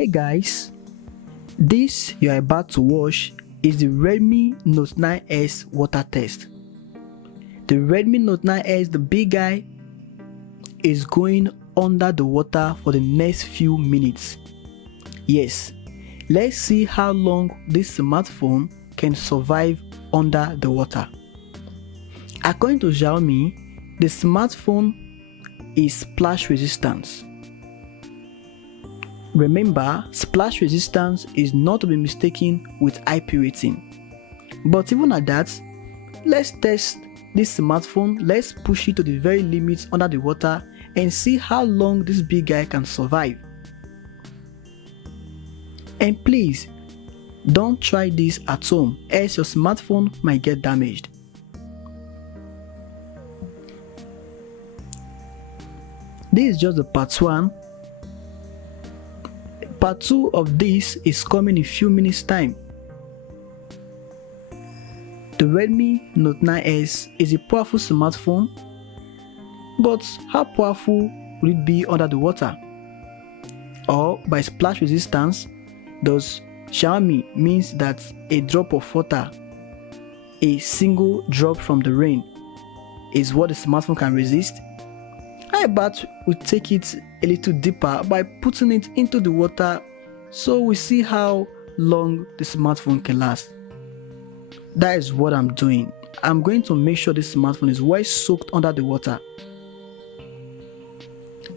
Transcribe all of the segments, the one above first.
Hey guys, this you are about to watch is the Redmi Note 9S water test. The Redmi Note 9S, the big guy, is going under the water for the next few minutes. Yes, let's see how long this smartphone can survive under the water. According to Xiaomi, the smartphone is splash resistant. Remember, splash resistance is not to be mistaken with IP rating. But even at that, let's test this smartphone. Let's push it to the very limits under the water and see how long this big guy can survive. And please, don't try this at home, else your smartphone might get damaged. This is just the part 1. Part 2 of this is coming in a few minutes time. The Redmi Note 9S is a powerful smartphone, but how powerful will it be under the water? Or by splash resistance, does Xiaomi means that a drop of water, a single drop from the rain, is what the smartphone can resist? How about we take it a little deeper by putting it into the water so we see how long the smartphone can last. That is what I'm doing. I'm going to make sure this smartphone is well soaked under the water.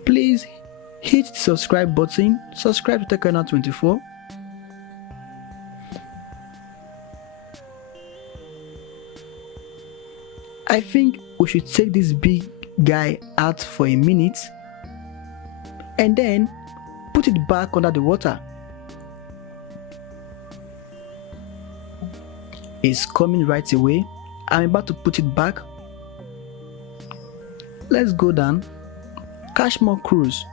Please hit the subscribe button. Subscribe to TechCorner24. I think we should take this big guy out for a minute and then put it back under the water. It's coming right away. I'm about to put it back. Let's go down. Catch more cruise.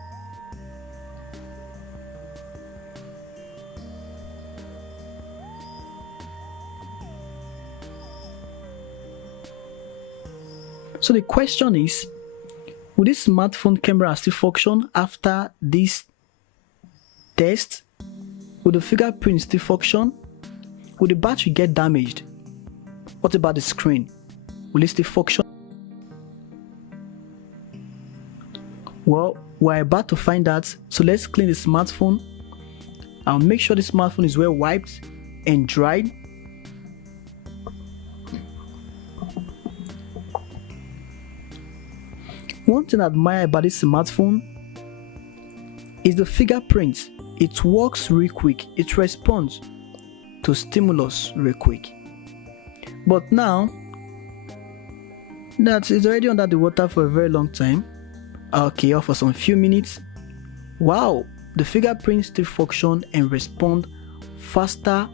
So the question is, will this smartphone camera still function after this test? Will the fingerprint still function? Will the battery get damaged? What about the screen? Will it still function? Well, we're about to find out, so let's clean the smartphone. I'll make sure the smartphone is well wiped and dried. One thing I admire about this smartphone is the fingerprint. It works real quick. It responds to stimulus real quick. But now that it's already under the water for a very long time, okay, or for some few minutes, wow, the fingerprint still function and respond faster,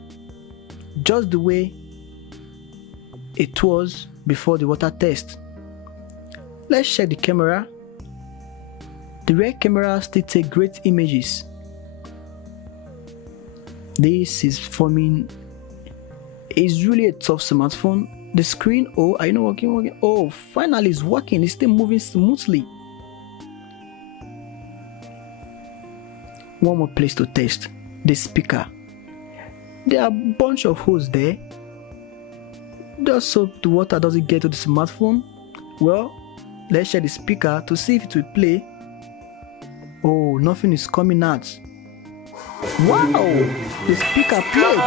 just the way it was before the water test. Let's check the camera. The rear camera still takes great images. This is forming. It's really a tough smartphone. The screen, oh, are you not working? Oh, finally it's working. It's still moving smoothly. One more place to test. The speaker. There are a bunch of holes there. Just so the water doesn't get to the smartphone. Well, let's check the speaker to see if it will play. Oh, nothing is coming out. Wow, the speaker played.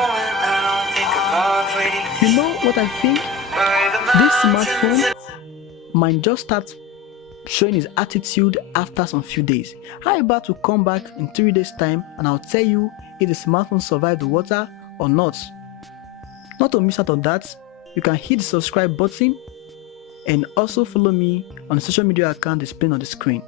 You know what I think? This smartphone might just start showing his attitude after some few days. How about to come back in 3 days time and I'll tell you if the smartphone survived the water or not. Not to miss out on that, you can hit the subscribe button and also follow me on the social media account displayed on the screen.